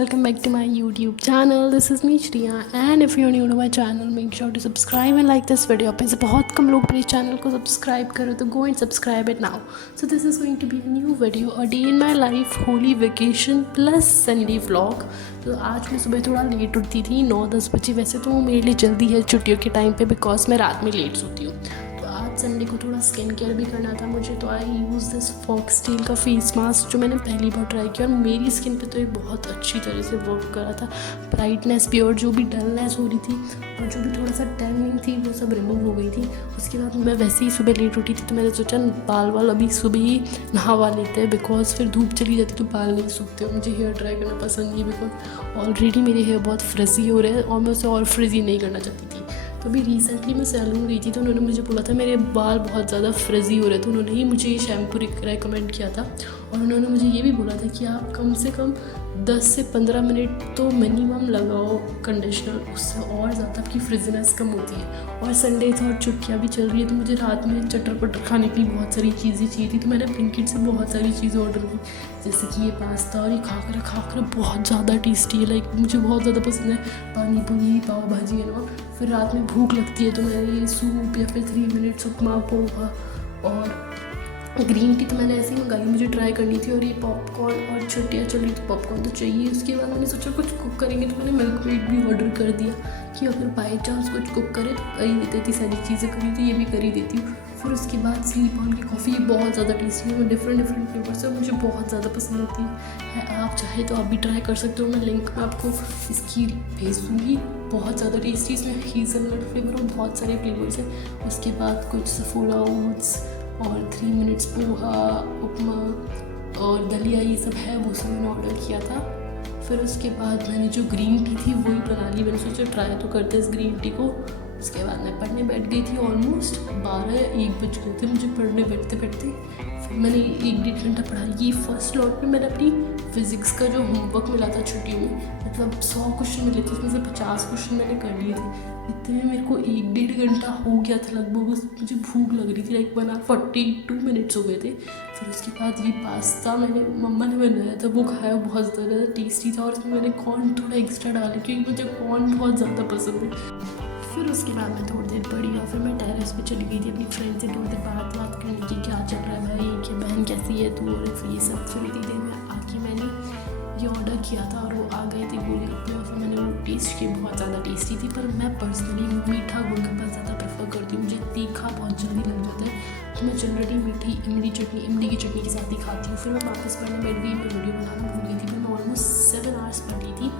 welcome back to my YouTube channel. This is me Shriya, and if you're new to my channel, make sure to subscribe and like this video. आप में से बहुत कम लोग मेरे channel को subscribe करो, तो go and subscribe it now. So this is going to be a new video, a day in my life, holy vacation plus Sunday vlog. तो आज मैं सुबह थोड़ा लेट उठती थी, 9-10 बजे. वैसे तो मेरे लिए जल्दी है छुट्टियों के टाइम पे, बिकॉज मैं रात में लेट सोती हूँ. आज संडे को थोड़ा स्किन केयर भी करना था मुझे, तो आई यूज़ दिस फॉक्सटेल का फेस मास्क जो मैंने पहली बार ट्राई किया, और मेरी स्किन पे तो ये बहुत अच्छी तरह से वर्क कर रहा था. ब्राइटनेस भी और जो भी डलनेस हो रही थी और जो भी थोड़ा सा टैनिंग थी वो सब रिमूव हो गई थी. उसके बाद मैं वैसे ही सुबह लेट उठी थी, तो मैंने सोचा बाल अभी सुबह ही नहावा लेते हैं, बिकॉज फिर धूप चली जाती तो बाल नहीं सूखते. और मुझे हेयर ड्राई करना पसंद नहीं, बिकॉज ऑलरेडी मेरे हेयर बहुत फ्रिजी हो रहे हैं और मैं उसे और फ्रिजी नहीं करना चाहती थी. तो अभी रिसेंटली मैं सैलून गई थी, तो उन्होंने मुझे बोला था मेरे बाल बहुत ज़्यादा फ्रिजी हो रहे थे. उन्होंने ही मुझे ये शैम्पू रेकमेंड किया था, और उन्होंने मुझे ये भी बोला था कि आप कम से कम 10 से 15 मिनट तो मिनिमम लगाओ कंडीशनर, उससे और ज़्यादा आपकी फ्रिजीनेस कम होती है. और संडे था और छुट्टियाँ भी चल रही है, तो मुझे रात में चटर पटर खाने के लिए बहुत सारी चीज़ें चाहिए थी. तो मैंने ब्लिंकिट से बहुत सारी चीज़ें ऑर्डर की, जैसे कि ये पास्ता और ये खाकरा बहुत ज़्यादा टेस्टी है. लाइक मुझे बहुत ज़्यादा पसंद है, पानी पूरी, पाव भाजी है ना. फिर रात में भूख लगती है तो मैंने ये सूप या फिर 3 मिनट्स उपमा, पोहा और ग्रीन टी तो मैंने ऐसे ही मंगाई, मुझे ट्राई करनी थी. और ये पॉपकॉर्न, और छुट्टियाँ चल रही थी, पॉपकॉर्न तो चाहिए. उसके बाद मैंने सोचा कुछ कुक करेंगे, तो मैंने मिल्क मेड भी ऑर्डर कर दिया कि अगर बाई चांस कुछ कुक करे तो कर ही देती थी. सारी चीज़ें करी तो ये भी कर ही देती हूँ. फिर उसके बाद स्लीप ऑन की कॉफ़ी बहुत ज़्यादा टेस्टी है, डिफरेंट फ्लेवर्स है, मुझे बहुत ज़्यादा पसंद होती है. आप चाहे तो आप भी ट्राई कर सकते हो, मैं लिंक में आपको इसकी भेज दूँगी. बहुत ज़्यादा टेस्टी, इसमें हेज़लनट फ्लेवर और बहुत सारे फ्लेवर्स हैं. उसके बाद कुछ सफोला ओट्स और 3 मिनट्स पोहा, उपमा और दलिया, ये सब है, वो सब मैंने ऑर्डर किया था. फिर उसके बाद मैंने जो ग्रीन टी थी वही बना ली. मैंने सोचा ट्राई तो करते इस ग्रीन टी को. उसके बाद मैं पढ़ने बैठ गई थी. ऑलमोस्ट 12 या 1 बज गए थे मुझे पढ़ने बैठते. फिर मैंने 1-1.5 घंटा पढ़ा. ये फर्स्ट लॉट में मैंने अपनी फिज़िक्स का जो होमवर्क मिला था छुट्टियों में, मतलब 100 क्वेश्चन मिले थे, उसमें से 50 क्वेश्चन मैंने कर लिए थे. इतने में मेरे को 1-1.5 घंटा हो गया था लगभग. बस मुझे भूख लग रही थी, लाइक 1:42 मिनट्स हो गए थे. फिर उसके बाद ये पास्ता मैंने मम्मा ने बनाया था, वो खाया, बहुत ज़्यादा टेस्टी था. और उसमें मैंने कॉर्न थोड़ा एक्स्ट्रा डाला, क्योंकि मुझे कॉर्न बहुत ज़्यादा पसंद है. फिर उसके बाद मैं थोड़ी देर पढ़ी, और फिर मैं टेरेस पे चली गई थी अपनी फ्रेंड से थोड़ी देर बात करने की, क्या चल रहा है भाई, कि बहन कैसी है तू, और फिर ये सब. फिर इतनी देर में आके मैंने ये ऑर्डर किया था और वो आ गए थे गोलगप्पे. और फिर मैंने वो टेस्ट किए, बहुत ज़्यादा टेस्टी थी. पर मैं पर्सनली मीठा गोलगप्पा ज़्यादा प्रेफर करती हूँ, मुझे तीखा बहुत जल्दी लग जाता है. तो मैं जनरली मीठी इमली की चटनी के साथ ही खाती हूँ. फिर मैं वापस पढ़ने बैठ गई, मैं वीडियो बनाना भूल गई थी. फिर मैं ऑलमोस्ट 7 आवर्स पढ़ रही थी.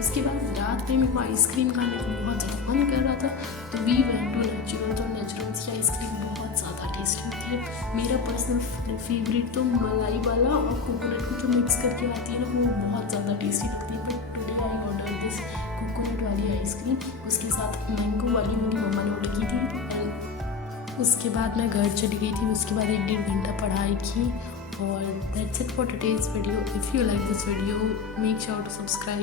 उसके बाद रात में मेरे को आइसक्रीम खाने का बहुत ज़्यादा मन कर रहा था, तो वी वेंट टू नेचुरल्स. और नेचुरल्स की आइसक्रीम बहुत ज़्यादा टेस्टी होती है. मेरा पर्सनल फेवरेट तो मलाई वाला और कोकोनट को जो मिक्स करके आती है ना, वो बहुत ज़्यादा टेस्टी लगती है. But today I order this coconut वाली आइसक्रीम, उसके साथ मैंगो वाली मेरी मम्मा ने ऑर्डर की थी. एंड उसके बाद मैं घर चली गई थी. उसके बाद 1-1.5 घंटा पढ़ाई की. और that's it for today's video. If you like this video, make sure to subscribe.